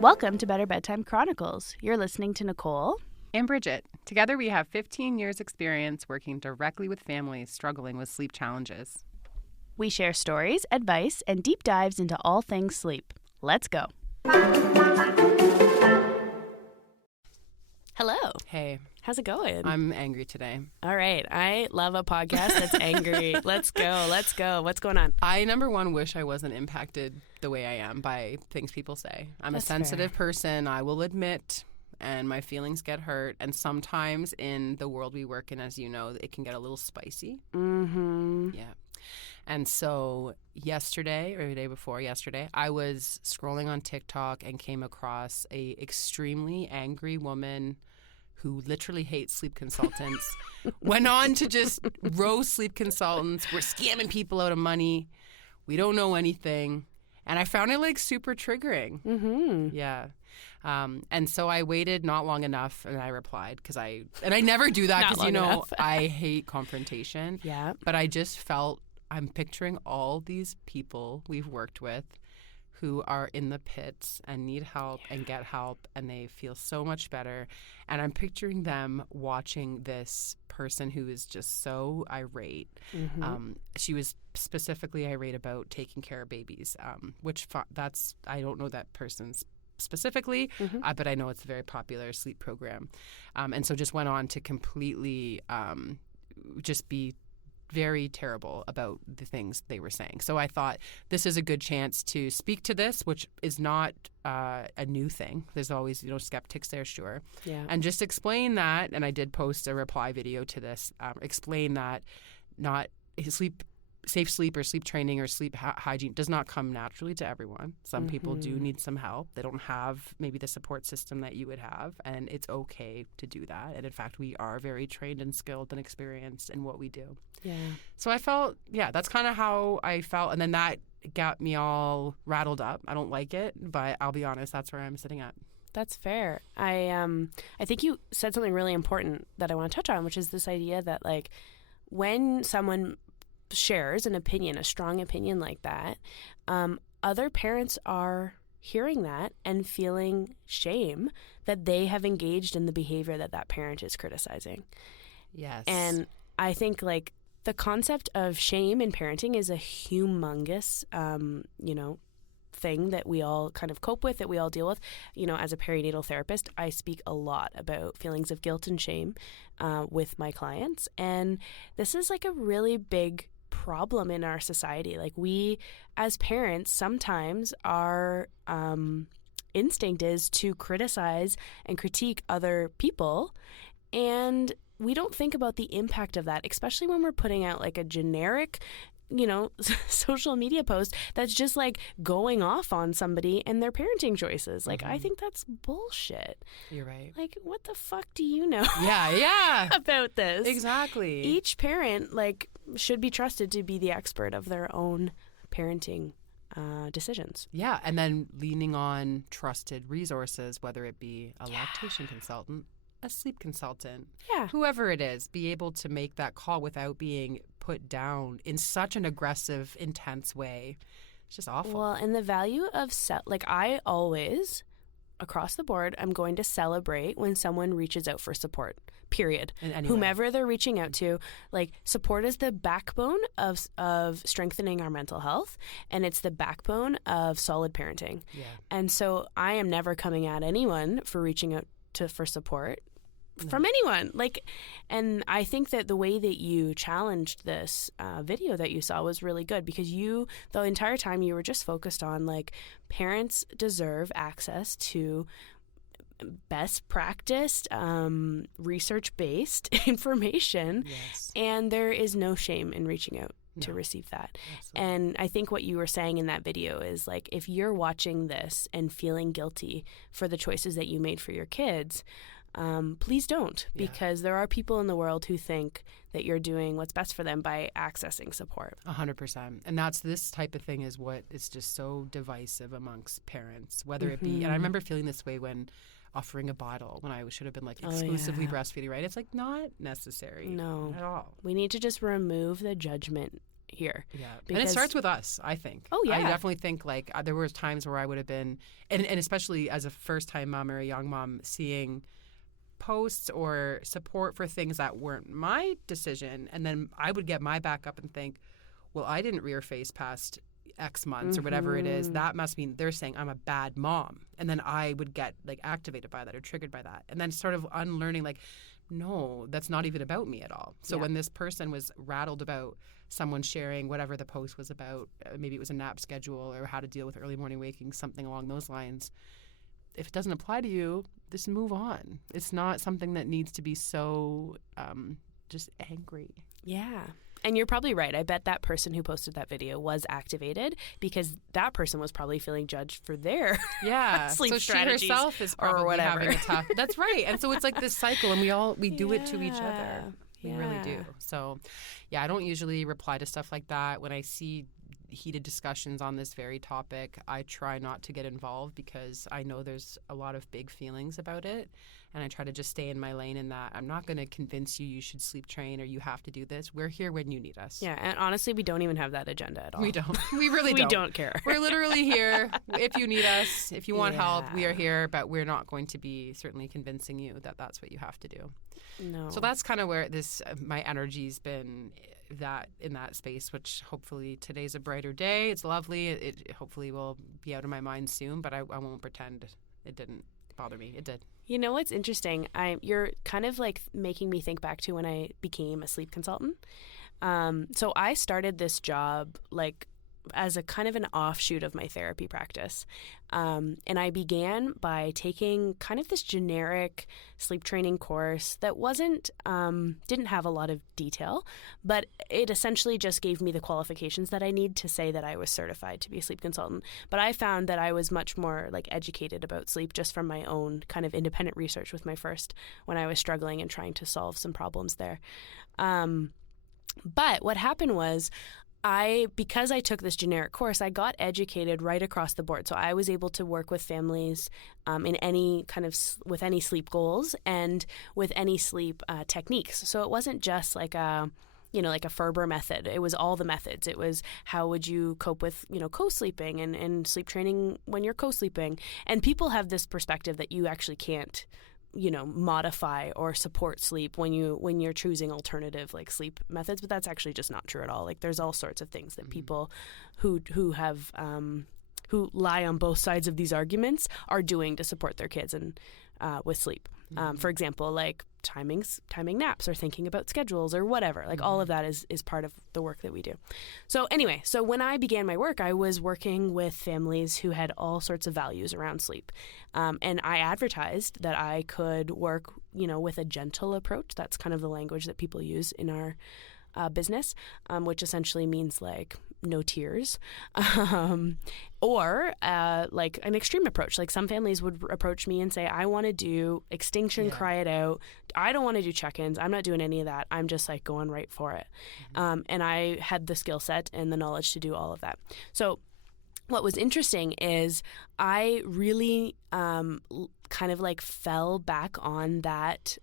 Welcome to Better Bedtime Chronicles. You're listening to Nicole and Bridget. Together we have 15 years experience working directly with families struggling with sleep challenges. We share stories, advice, and deep dives into all things sleep. Let's go. Hello. Hey. How's it going? I'm angry today. All right. I love a podcast that's angry. Let's go. What's going on? I, number one, wish I wasn't impacted the way I am by things people say. I'm a sensitive person, I will admit, and my feelings get hurt. And sometimes in the world we work in, as you know, it can get a little spicy. Mm-hmm. Yeah. And so yesterday, or the day before yesterday, I was scrolling on TikTok and came across a extremely angry woman who literally hates sleep consultants, went on to just roast sleep consultants. We're scamming people out of money. We don't know anything. And I found it like super triggering. Mm-hmm. Yeah. And so I waited not long enough and I replied because I never do that because, you know, I hate confrontation. Yeah. But I just felt I'm picturing all these people we've worked with who are in the pits and need help and get help, and they feel so much better. And I'm picturing them watching this person who is just so irate. Mm-hmm. She was specifically irate about taking care of babies, I don't know that person's specifically, but I know it's a very popular sleep program. And so just went on to completely just be very terrible about the things they were saying. So I thought this is a good chance to speak to this, which is not a new thing. There's always, skeptics there, sure. Yeah. And just explain that, and I did post a reply video to this, explain that not safe sleep or sleep training or sleep hygiene does not come naturally to everyone. Some people do need some help. They don't have maybe the support system that you would have, and it's okay to do that. And in fact, we are very trained and skilled and experienced in what we do. Yeah. So I felt, that's kind of how I felt. And then that got me all rattled up. I don't like it, but I'll be honest, that's where I'm sitting at. That's fair. I think you said something really important that I want to touch on, which is this idea that, like, when someone shares an opinion, a strong opinion like that, other parents are hearing that and feeling shame that they have engaged in the behavior that parent is criticizing. Yes. And I think, like, the concept of shame in parenting is a humongous, thing that we all kind of cope with, that we all deal with. As a perinatal therapist, I speak a lot about feelings of guilt and shame with my clients. And this is like a really big problem in our society. Like, we as parents, sometimes our instinct is to criticize and critique other people, and we don't think about the impact of that, especially when we're putting out like a generic social media post that's just like going off on somebody and their parenting choices. Like, I think that's bullshit. You're right. Like, what the fuck do you know yeah about this? Exactly. Each parent, like, should be trusted to be the expert of their own parenting decisions. Yeah, and then leaning on trusted resources, whether it be a lactation consultant, a sleep consultant, whoever it is, be able to make that call without being put down in such an aggressive, intense way. It's just awful. Well, and the value of I always, across the board, I'm going to celebrate when someone reaches out for support, period. Whomever they're reaching out to, like, support is the backbone of strengthening our mental health, and it's the backbone of solid parenting. Yeah. And so I am never coming at anyone for reaching out for support from anyone. And I think that the way that you challenged this video that you saw was really good, because the entire time you were just focused on, like, parents deserve access to best practiced, research-based information. Yes. And there is no shame in reaching out to receive that. Absolutely. And I think what you were saying in that video is, like, if you're watching this and feeling guilty for the choices that you made for your kids, please don't, because there are people in the world who think that you're doing what's best for them by accessing support. 100%. And that's this type of thing is what is just so divisive amongst parents, whether it be, and I remember feeling this way when offering a bottle when I should have been like exclusively breastfeeding, right? It's like not necessary. No. At all. We need to just remove the judgment here. Yeah. And it starts with us, I think. Oh, yeah. I definitely think like there were times where I would have been, and especially as a first-time mom or a young mom, seeing posts or support for things that weren't my decision. And then I would get my back up and think, well, I didn't rear face past X months or whatever it is. That must mean they're saying I'm a bad mom. And then I would get like activated by that or triggered by that. And then sort of unlearning like, no, that's not even about me at all. So when this person was rattled about someone sharing whatever the post was about, maybe it was a nap schedule or how to deal with early morning waking, something along those lines. If it doesn't apply to you, just move on. It's not something that needs to be so just angry. Yeah. And you're probably right. I bet that person who posted that video was activated because that person was probably feeling judged for their sleep strategies. So she herself is probably having a tough. That's right. And so it's like this cycle, and we do it to each other. We really do. So, I don't usually reply to stuff like that. When I see heated discussions on this very topic, I try not to get involved because I know there's a lot of big feelings about it, and I try to just stay in my lane in that I'm not going to convince you should sleep train or you have to do this. We're here when you need us. Yeah, and honestly, we don't even have that agenda at all. We don't. We really don't. We don't care. We're literally here if you need us. If you want help, we are here, but we're not going to be certainly convincing you that that's what you have to do. No. So that's kind of where my energy's been in that space, which hopefully today's a brighter day. It's lovely. It hopefully will be out of my mind soon, but I won't pretend it didn't bother me. It did. You know what's interesting? You're kind of like making me think back to when I became a sleep consultant. So I started this job like as a kind of an offshoot of my therapy practice. And I began by taking kind of this generic sleep training course that didn't have a lot of detail, but it essentially just gave me the qualifications that I need to say that I was certified to be a sleep consultant. But I found that I was much more like educated about sleep just from my own kind of independent research with my first, when I was struggling and trying to solve some problems there. But what happened was, because I took this generic course, I got educated right across the board. So I was able to work with families in any kind of with any sleep goals and with any sleep techniques. So it wasn't just like a Ferber method. It was all the methods. It was how would you cope with, co-sleeping and sleep training when you're co-sleeping. And people have this perspective that you actually can't modify or support sleep when you're choosing alternative like sleep methods, but that's actually just not true at all. Like there's all sorts of things that people who have who lie on both sides of these arguments are doing to support their kids and with sleep. For example, like timing naps or thinking about schedules or whatever. Like all of that is part of the work that we do. So anyway, when I began my work, I was working with families who had all sorts of values around sleep. And I advertised that I could work, with a gentle approach. That's kind of the language that people use in our business, which essentially means like no tears, or like an extreme approach. Like some families would approach me and say, I want to do extinction, cry it out. I don't want to do check-ins. I'm not doing any of that. I'm just like going right for it. And I had the skill set and the knowledge to do all of that. So what was interesting is I really kind of like fell back on that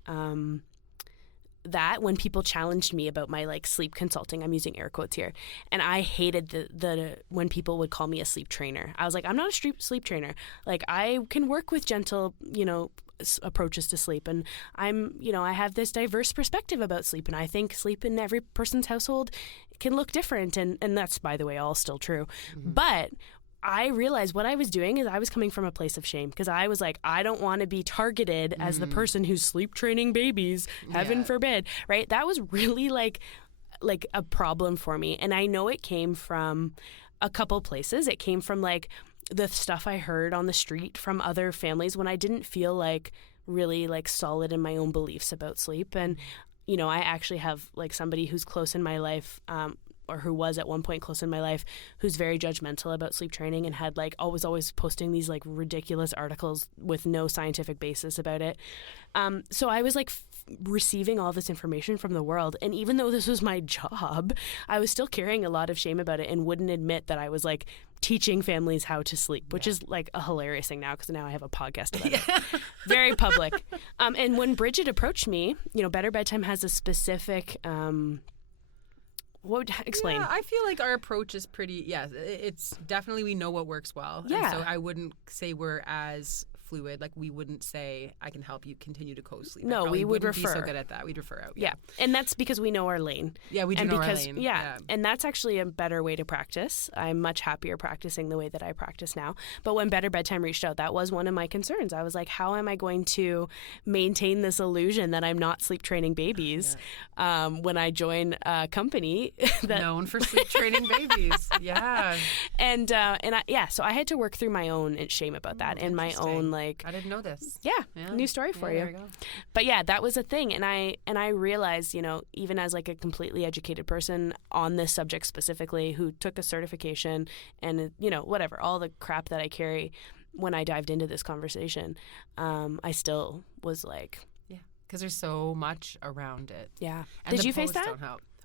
when people challenged me about my like sleep consulting. I'm using air quotes here. And I hated the when people would call me a sleep trainer. I was like, I'm not a sleep trainer. Like I can work with gentle, approaches to sleep. And I have this diverse perspective about sleep. And I think sleep in every person's household can look different. And that's, by the way, all still true. But I realized what I was doing is I was coming from a place of shame because I was like, I don't want to be targeted as the person who's sleep training babies, heaven forbid, right? That was really like a problem for me. And I know it came from a couple places. It came from like the stuff I heard on the street from other families when I didn't feel like really like solid in my own beliefs about sleep. And, I actually have like somebody who's close in my life, or who was at one point close in my life, who's very judgmental about sleep training and had like always posting these like ridiculous articles with no scientific basis about it. So I was like receiving all this information from the world. And even though this was my job, I was still carrying a lot of shame about it and wouldn't admit that I was like teaching families how to sleep, which is like a hilarious thing now because now I have a podcast about it. Very public. And when Bridget approached me, Better Bedtime has a specific Explain. Yeah, I feel like our approach is pretty, it's definitely, we know what works well. Yeah. And so I wouldn't say we're as fluid. Like, we wouldn't say, I can help you continue to co-sleep. No, we would refer. Be so good at that. We'd refer out. Yeah. And that's because we know our lane. Yeah, we do know our lane. Yeah. And that's actually a better way to practice. I'm much happier practicing the way that I practice now. But when Better Bedtime reached out, that was one of my concerns. I was like, how am I going to maintain this illusion that I'm not sleep training babies when I join a company that known for sleep training babies? Yeah. So I had to work through my own shame about that and my own, like, I didn't know this. Yeah, new story for you. There we go. But yeah, that was a thing, and I realized, even as like a completely educated person on this subject specifically, who took a certification and whatever, all the crap that I carry, when I dived into this conversation, I still was like, because there's so much around it. Yeah. And did you face that?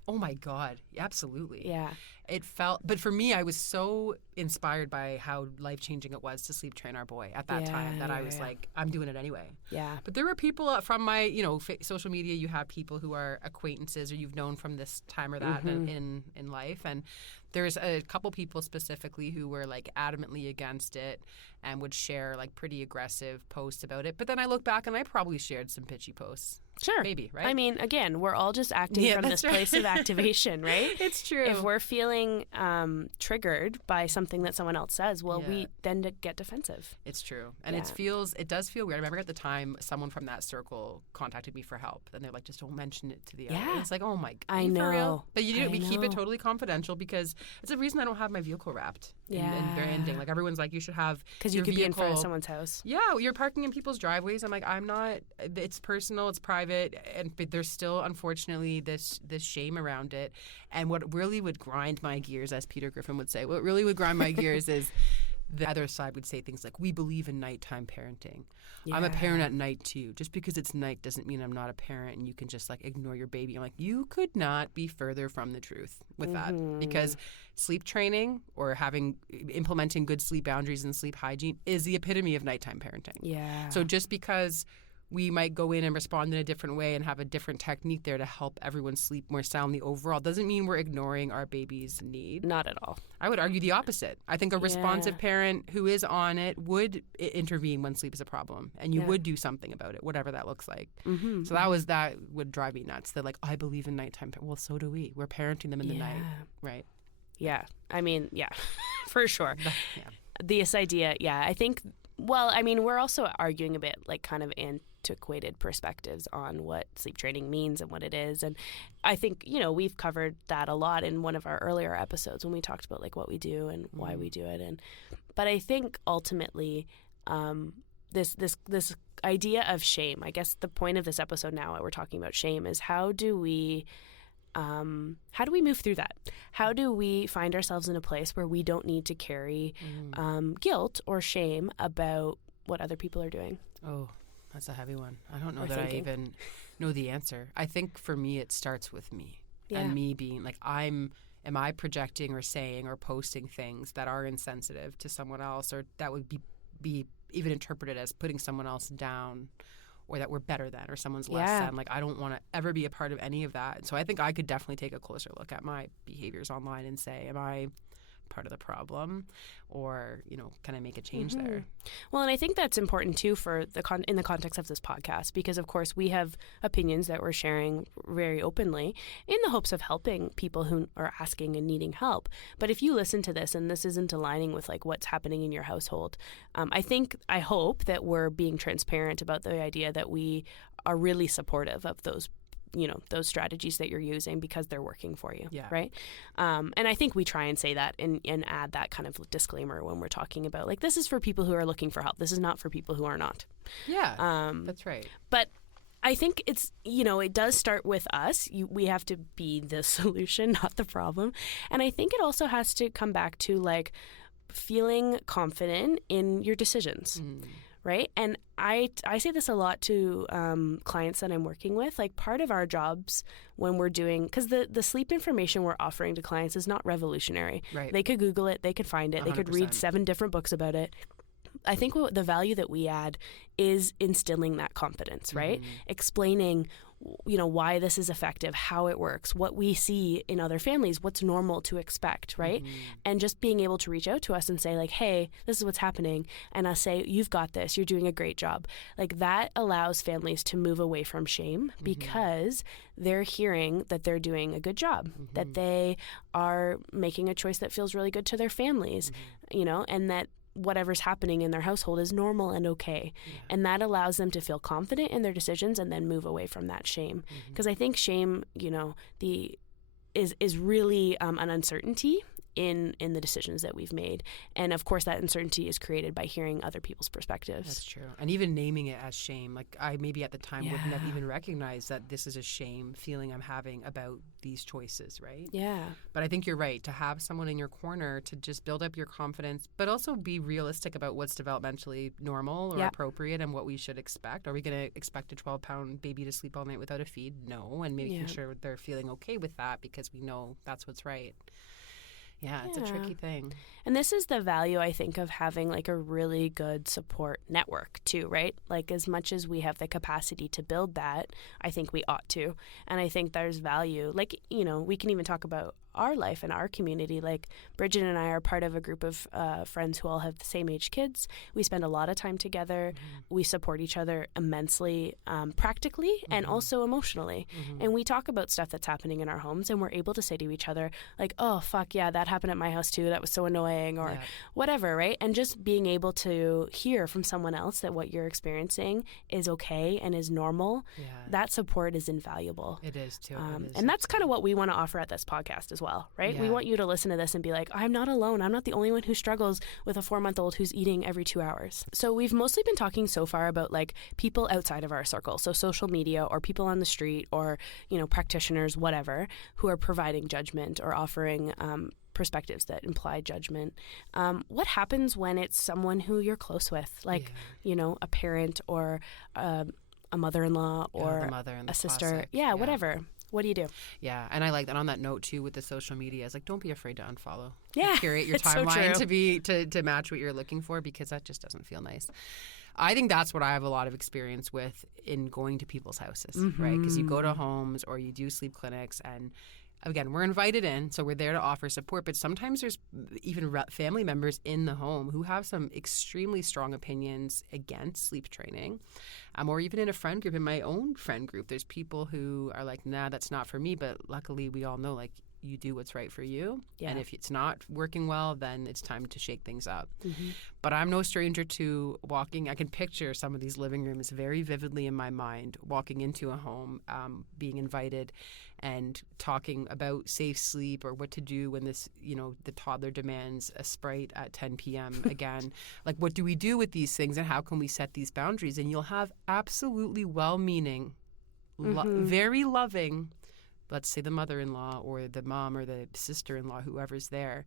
Oh my God, absolutely. Yeah. It felt, but for me, I was so inspired by how life-changing it was to sleep train our boy at that time that I was like, I'm doing it anyway. Yeah. But there were people from my, social media, you have people who are acquaintances or you've known from this time or that in life. And there's a couple people specifically who were like adamantly against it and would share like pretty aggressive posts about it. But then I look back and I probably shared some pitchy posts. Sure. Maybe, right? I mean, again, we're all just acting from this place of activation, right? It's true. If we're feeling triggered by something that someone else says, we then get defensive. It's true. And it does feel weird. I remember at the time, someone from that circle contacted me for help. And they're like, just don't mention it to the other. And it's like, oh my God. I know. For real? But we keep it totally confidential because it's the reason I don't have my vehicle wrapped in their ending. Like, everyone's like, you should have because you could be in front of someone's house. Yeah, you're parking in people's driveways. I'm like, I'm not. It's personal. It's private, but there's still, unfortunately, this shame around it. And what really would grind my gears, as Peter Griffin would say, what really would grind my gears is the other side would say things like, we believe in nighttime parenting. Yeah. I'm a parent at night too. Just because it's night doesn't mean I'm not a parent and you can just like ignore your baby. I'm like, you could not be further from the truth with that, because sleep training or implementing good sleep boundaries and sleep hygiene is the epitome of nighttime parenting. Yeah. So just because we might go in and respond in a different way and have a different technique there to help everyone sleep more soundly overall doesn't mean we're ignoring our baby's need. Not at all. I would argue the opposite. I think a responsive parent who is on it would intervene when sleep is a problem, and you would do something about it, whatever that looks like. Mm-hmm. So that would drive me nuts. That like, I believe in nighttime. Well, so do we. We're parenting them in the night, right? Yeah. I mean, for sure. Yeah. This idea, I think, we're also arguing a bit like kind of antiquated perspectives on what sleep training means and what it is. And I think, we've covered that a lot in one of our earlier episodes when we talked about like what we do and why we do it. But I think ultimately, this idea of shame, I guess the point of this episode now that we're talking about shame is how do we move through that? How do we find ourselves in a place where we don't need to carry guilt or shame about what other people are doing? Oh, that's a heavy one. I don't know that I even know the answer. I think for me it starts with me and me being like, am I projecting or saying or posting things that are insensitive to someone else, or that would be even interpreted as putting someone else down, or that we're better than, or someone's less than. Like, I don't want to ever be a part of any of that. So I think I could definitely take a closer look at my behaviors online and say, am I part of the problem, or can I make a change there? Well, and I think that's important too for in the context of this podcast, because of course we have opinions that we're sharing very openly in the hopes of helping people who are asking and needing help. But if you listen to this and this isn't aligning with like what's happening in your household, I hope that we're being transparent about the idea that we are really supportive of those strategies that you're using because they're working for you, right? And I think we try and say that and add that kind of disclaimer when we're talking about, like, this is for people who are looking for help. This is not for people who are not. Yeah, that's right. But I think it's, it does start with us. We have to be the solution, not the problem. And I think it also has to come back to, like, feeling confident in your decisions. Right? And I say this a lot to clients that I'm working with. Like, part of our jobs when we're doing, because the sleep information we're offering to clients is not revolutionary. Right. They could Google it. They could find it. 100%. They could read 7 different books about it. I think the value that we add is instilling that confidence, right? Explaining, why this is effective, how it works, what we see in other families, what's normal to expect, right? And just being able to reach out to us and say like, hey, this is what's happening. And us say, you've got this, you're doing a great job. Like that allows families to move away from shame because they're hearing that they're doing a good job, that they are making a choice that feels really good to their families, and that whatever's happening in their household is normal and okay. And that allows them to feel confident in their decisions and then move away from that shame. Because I think shame, is really an uncertainty in the decisions that we've made. And of course that uncertainty is created by hearing other people's perspectives. That's true. And even naming it as shame, like I maybe at the time wouldn't have even recognized that this is a shame feeling I'm having about these choices, right? Yeah. But I think you're right, to have someone in your corner to just build up your confidence, but also be realistic about what's developmentally normal or appropriate and what we should expect. Are we going to expect a 12-pound baby to sleep all night without a feed? No. And making sure they're feeling okay with that because we know that's what's right. Yeah, it's a tricky thing. And this is the value, I think, of having like a really good support network too, right? Like as much as we have the capacity to build that, I think we ought to. And I think there's value. Like, we can even talk about our life and our community. Like Bridget and I are part of a group of friends who all have the same age kids. We spend a lot of time together. We support each other immensely, practically and also emotionally. And we talk about stuff that's happening in our homes, and we're able to say to each other like, oh, fuck yeah, that happened at my house too. That was so annoying, or whatever, right? And just being able to hear from someone else that what you're experiencing is okay and is normal, that support is invaluable. It is too. And that's kind of what we want to offer at this podcast as well, right? We want you to listen to this and be like, I'm not alone. I'm not the only one who struggles with a 4-month-old who's eating every 2 hours. So we've mostly been talking so far about like people outside of our circle. So social media or people on the street or, practitioners, whatever, who are providing judgment or offering perspectives that imply judgment. What happens when it's someone who you're close with, like, a parent or a mother-in-law or the mother and the a sister? classic. Whatever. What do you do? Yeah, and I like that. On that note too, with the social media, it's like, don't be afraid to unfollow. Yeah, curate your timeline to match what you're looking for, because that just doesn't feel nice. I think that's what I have a lot of experience with in going to people's houses, right? Because you go to homes or you do sleep clinics, and again, we're invited in, so we're there to offer support. But sometimes there's even family members in the home who have some extremely strong opinions against sleep training. Or even in a friend group, in my own friend group, there's people who are like, nah, that's not for me. But luckily, we all know, like, you do what's right for you. Yeah. And if it's not working well, then it's time to shake things up. But I'm no stranger to walking. I can picture some of these living rooms very vividly in my mind, walking into a home, being invited and talking about safe sleep or what to do when this, the toddler demands a Sprite at 10 p.m. again. Like, what do we do with these things and how can we set these boundaries? And you'll have absolutely well-meaning, very loving, let's say the mother-in-law or the mom or the sister-in-law, whoever's there,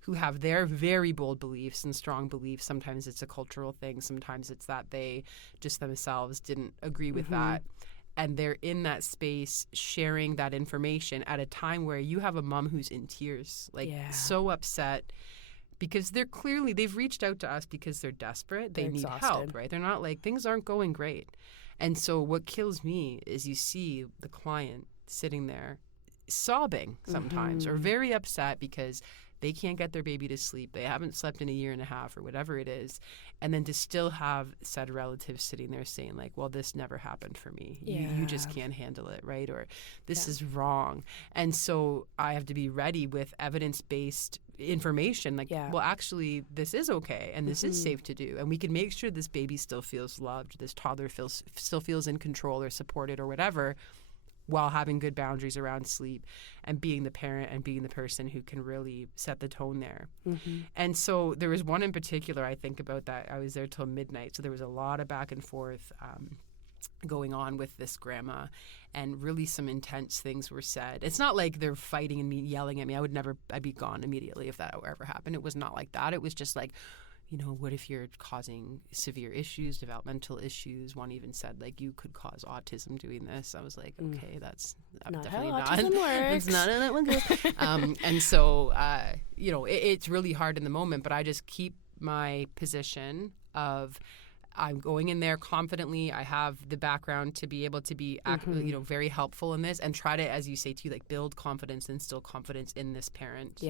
who have their very bold beliefs and strong beliefs. Sometimes it's a cultural thing. Sometimes it's that they just themselves didn't agree with that. And they're in that space sharing that information at a time where you have a mom who's in tears, so upset, because they've reached out to us because they're desperate. They need help, right? They're not like, things aren't going great. And so what kills me is you see the client sitting there sobbing sometimes or very upset because they can't get their baby to sleep. They haven't slept in a year and a half or whatever it is. And then to still have said relatives sitting there saying like, well, this never happened for me. You just can't handle it, right? Or this is wrong. And so I have to be ready with evidence-based information. Like, well, actually, this is okay and this is safe to do. And we can make sure this baby still feels loved, this toddler still feels in control or supported or whatever, while having good boundaries around sleep and being the parent and being the person who can really set the tone there. And so there was one in particular I think about that. I was there till midnight, so there was a lot of back and forth going on with this grandma, and really some intense things were said. It's not like they're fighting and me yelling at me. I'd be gone immediately if that ever happened. It was not like that. It was just like, what if you're causing severe issues, developmental issues? One even said, like, you could cause autism doing this. I was like, okay, that's definitely not. It's not how that one goes. And so, it's really hard in the moment, but I just keep my position of I'm going in there confidently. I have the background to be able to be, very helpful in this, and try to, as you say too, like build confidence, instill confidence in this parent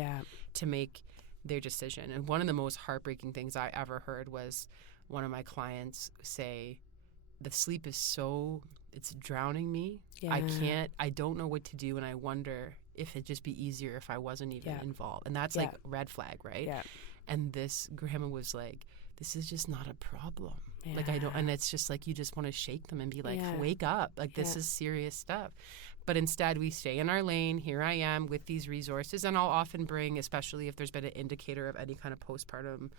to make their decision. And one of the most heartbreaking things I ever heard was one of my clients say, the sleep is it's drowning me. Yeah. I don't know what to do, and I wonder if it'd just be easier if I wasn't even involved. And that's like red flag, right? Yeah. And this grandma was like, this is just not a problem. Yeah. Like and it's just like, you just want to shake them and be like, wake up. Like this is serious stuff. But instead we stay in our lane. Here I am with these resources. And I'll often bring, especially if there's been an indicator of any kind of postpartum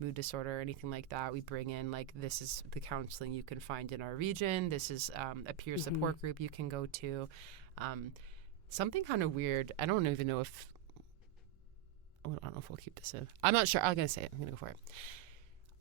mood disorder or anything like that, we bring in like, this is the counseling you can find in our region. This is a peer support group you can go to. Something kind of weird. I don't even know if, I don't know if we'll keep this in. I'm not sure. I'm going to say it. I'm going to go for it.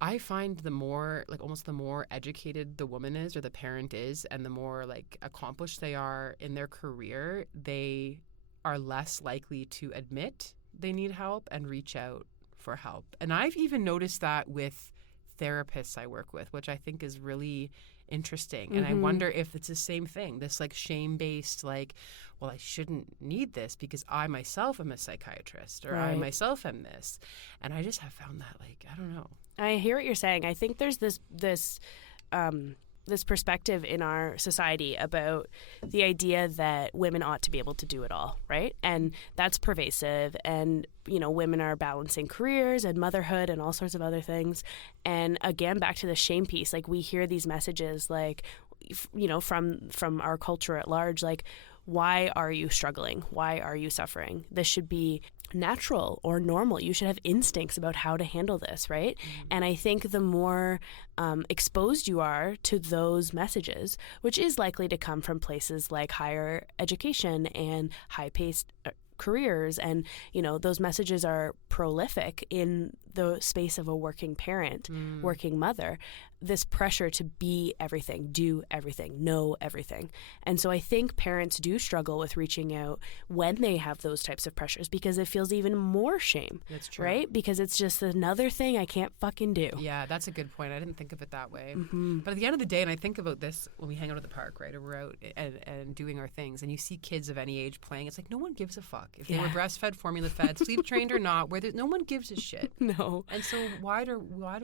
I find the more, like almost the more educated the woman is or the parent is, and the more like accomplished they are in their career, they are less likely to admit they need help and reach out for help. And I've even noticed that with therapists I work with, which I think is really interesting. And I wonder if it's the same thing, this like shame-based, like, well, I shouldn't need this because I myself am a psychiatrist, or I myself am this. And I just have found that, like, I don't know. I hear what you're saying. I think there's this perspective in our society about the idea that women ought to be able to do it all, right? And that's pervasive. And, women are balancing careers and motherhood and all sorts of other things. And again, back to the shame piece, like we hear these messages like, from our culture at large, like, why are you struggling? Why are you suffering? This should be natural or normal. You should have instincts about how to handle this, right? And I think the more exposed you are to those messages, which is likely to come from places like higher education and high-paced careers, and those messages are prolific in the space of a working parent, working mother, this pressure to be everything, do everything, know everything. And so I think parents do struggle with reaching out when they have those types of pressures, because it feels even more shame. That's true. Right? Because it's just another thing I can't fucking do. Yeah, that's a good point. I didn't think of it that way. But at the end of the day, and I think about this when we hang out at the park, right, or we're out and doing our things, and you see kids of any age playing, it's like no one gives a fuck. If they were breastfed, formula fed, sleep trained or not, no one gives a shit. No. And so why do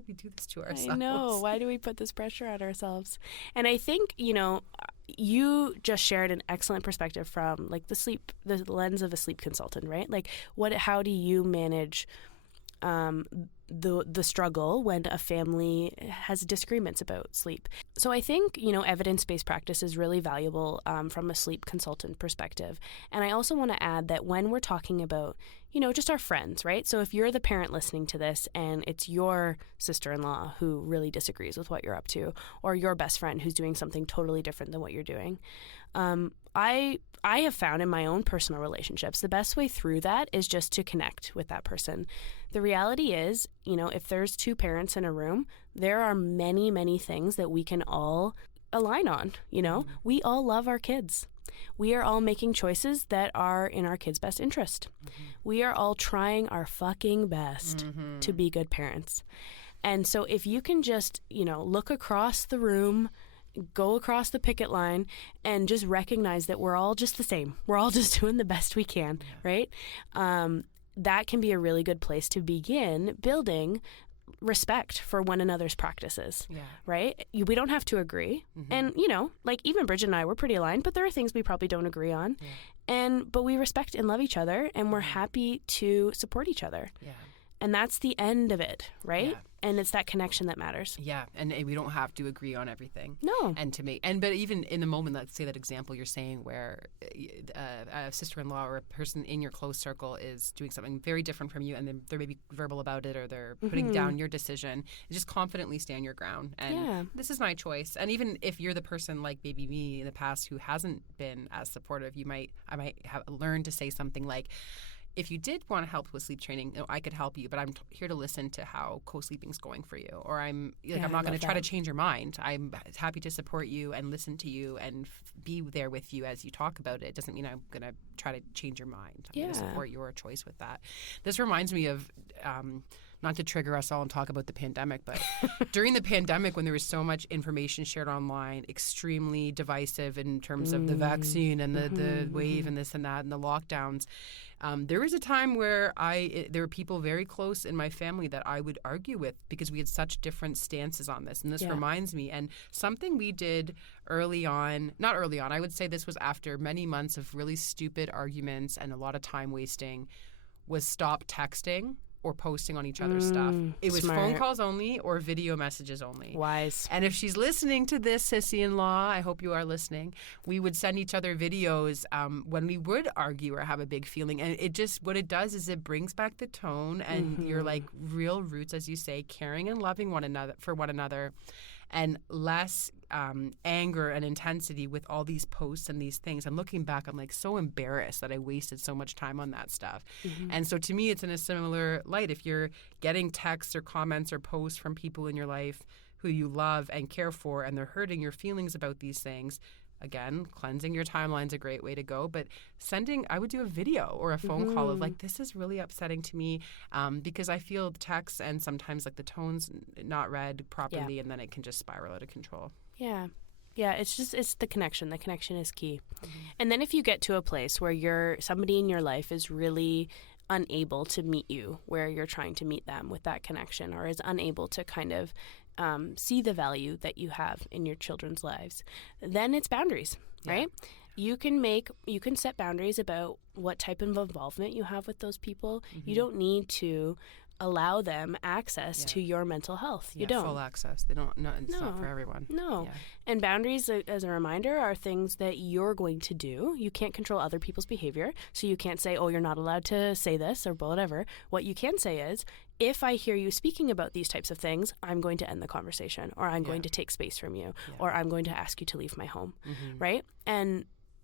we do this to ourselves? I know. Why do we put this pressure on ourselves? And I think, you just shared an excellent perspective from like the lens of a sleep consultant, right? Like how do you manage the struggle when a family has disagreements about sleep? So I think, evidence-based practice is really valuable from a sleep consultant perspective. And I also want to add that when we're talking about, just our friends, right? So if you're the parent listening to this and it's your sister-in-law who really disagrees with what you're up to, or your best friend who's doing something totally different than what you're doing, I have found in my own personal relationships, the best way through that is just to connect with that person. The reality is, if there's two parents in a room, there are many, many things that we can all align on. We all love our kids. We are all making choices that are in our kids' best interest. We are all trying our fucking best to be good parents. And so if you can just, look across the room, go across the picket line, and just recognize that we're all just the same. We're all just doing the best we can, right? That can be a really good place to begin building respect for one another's practices, right? We don't have to agree. And, like even Bridget and I, we're pretty aligned, but there are things we probably don't agree on. But we respect and love each other, and we're happy to support each other. And that's the end of it, right? And it's that connection that matters. Yeah, and we don't have to agree on everything. No. But even in the moment, let's say that example you're saying where a sister-in-law or a person in your close circle is doing something very different from you, and they're maybe verbal about it, or they're putting down your decision, just confidently stand your ground. And this is my choice. And even if you're the person like maybe me in the past who hasn't been as supportive, I might have learned to say something like, if you did want to help with sleep training, I could help you, but I'm here to listen to how co-sleeping's going for you. Or I'm not going to try to change your mind. I'm happy to support you and listen to you and be there with you as you talk about it. It doesn't mean I'm going to try to change your mind. I'm going to support your choice with that. This reminds me of not to trigger us all and talk about the pandemic, but during the pandemic, when there was so much information shared online, extremely divisive in terms of the vaccine and the wave and this and that and the lockdowns, there was a time where there were people very close in my family that I would argue with because we had such different stances on this. And this reminds me, and something we did not early on, I would say this was after many months of really stupid arguments and a lot of time wasting, was stop texting or posting on each other's stuff. It was phone calls only or video messages only. Wise. And if she's listening to this, sissy-in-law, I hope you are listening, we would send each other videos when we would argue or have a big feeling. And it just, what it does is it brings back the tone and your like real roots, as you say, caring and loving one another, and less anger and intensity with all these posts and these things. And looking back, I'm like so embarrassed that I wasted so much time on that stuff. And so to me, it's in a similar light. If you're getting texts or comments or posts from people in your life who you love and care for, and they're hurting your feelings about these things, again, cleansing your timeline is a great way to go. But I would do a video or a phone call of like, this is really upsetting to me because I feel texts and sometimes like the tone's not read properly and then it can just spiral out of control. Yeah. Yeah, it's the connection. The connection is key. And then if you get to a place where somebody in your life is really unable to meet you where you're trying to meet them with that connection, or is unable to kind of see the value that you have in your children's lives, then it's boundaries, right? You can set boundaries about what type of involvement you have with those people. You don't need to allow them access to your mental health. You don't. Full access. They don't. No, it's not for everyone. No. Yeah. And boundaries, as a reminder, are things that you're going to do. You can't control other people's behavior, so you can't say, "Oh, you're not allowed to say this" or whatever. What you can say is, if I hear you speaking about these types of things, I'm going to end the conversation, or I'm going to take space from you, or I'm going to ask you to leave my home, right?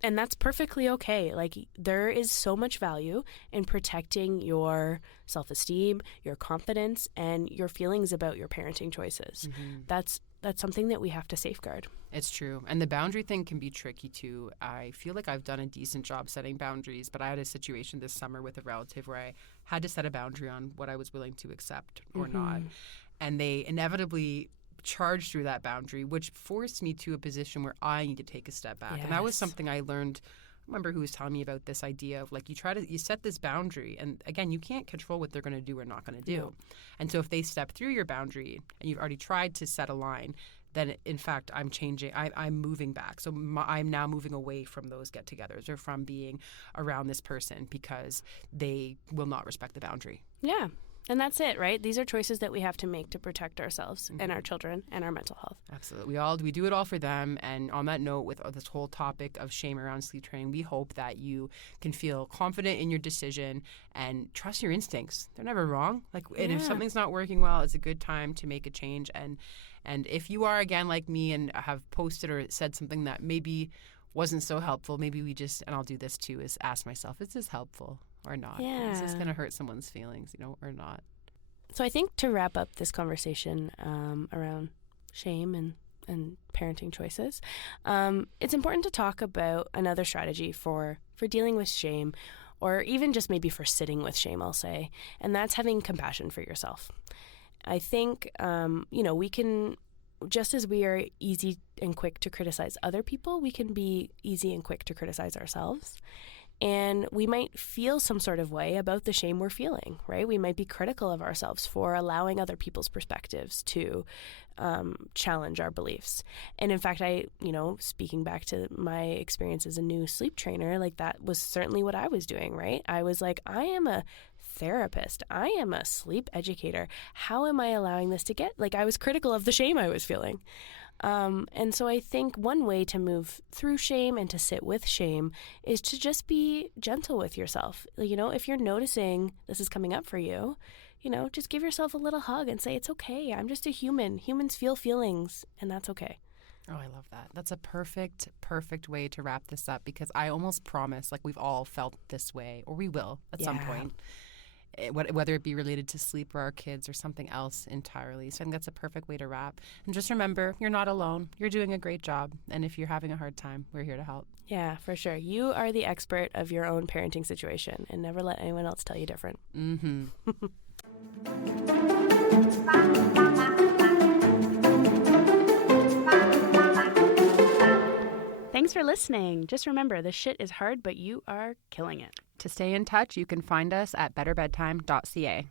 And that's perfectly okay. Like, there is so much value in protecting your self-esteem, your confidence, and your feelings about your parenting choices. That's something that we have to safeguard. It's true. And the boundary thing can be tricky too. I feel like I've done a decent job setting boundaries, but I had a situation this summer with a relative where I had to set a boundary on what I was willing to accept or not. And they inevitably charged through that boundary, which forced me to a position where I need to take a step back. And that was something I learned. I remember who was telling me about this idea of like, you set this boundary, and again, you can't control what they're going to do or not going to do. No. And so if they step through your boundary and you've already tried to set a line, then in fact, I'm changing. I'm moving back. So I'm now moving away from those get-togethers or from being around this person because they will not respect the boundary. Yeah. And that's it, right? These are choices that we have to make to protect ourselves and our children and our mental health. Absolutely. We do it all for them. And on that note, with this whole topic of shame around sleep training, we hope that you can feel confident in your decision and trust your instincts. They're never wrong. And if something's not working well, it's a good time to make a change. And if you are, again, like me and have posted or said something that maybe wasn't so helpful, maybe and I'll do this too, is ask myself, is this helpful or not? Yeah. Is this going to hurt someone's feelings, or not? So I think to wrap up this conversation around shame and parenting choices, it's important to talk about another strategy for dealing with shame, or even just maybe for sitting with shame, I'll say, and that's having compassion for yourself. I think, we can, just as we are easy and quick to criticize other people, we can be easy and quick to criticize ourselves. And we might feel some sort of way about the shame we're feeling, right? We might be critical of ourselves for allowing other people's perspectives to challenge our beliefs. And in fact, speaking back to my experience as a new sleep trainer, like that was certainly what I was doing, right? I was like, I am a therapist. I am a sleep educator. How am I allowing this to get? I was critical of the shame I was feeling. And so I think one way to move through shame and to sit with shame is to just be gentle with yourself. If you're noticing this is coming up for you, just give yourself a little hug and say, it's okay. I'm just a human. Humans feel feelings, and that's okay. Oh, I love that. That's a perfect way to wrap this up, because I almost promise, we've all felt this way, or we will at some point. Whether it be related to sleep or our kids or something else entirely. So I think that's a perfect way to wrap. And just remember, you're not alone. You're doing a great job. And if you're having a hard time, we're here to help. Yeah, for sure. You are the expert of your own parenting situation, and never let anyone else tell you different. Thanks for listening. Just remember, the shit is hard, but you are killing it. To stay in touch, you can find us at betterbedtime.ca.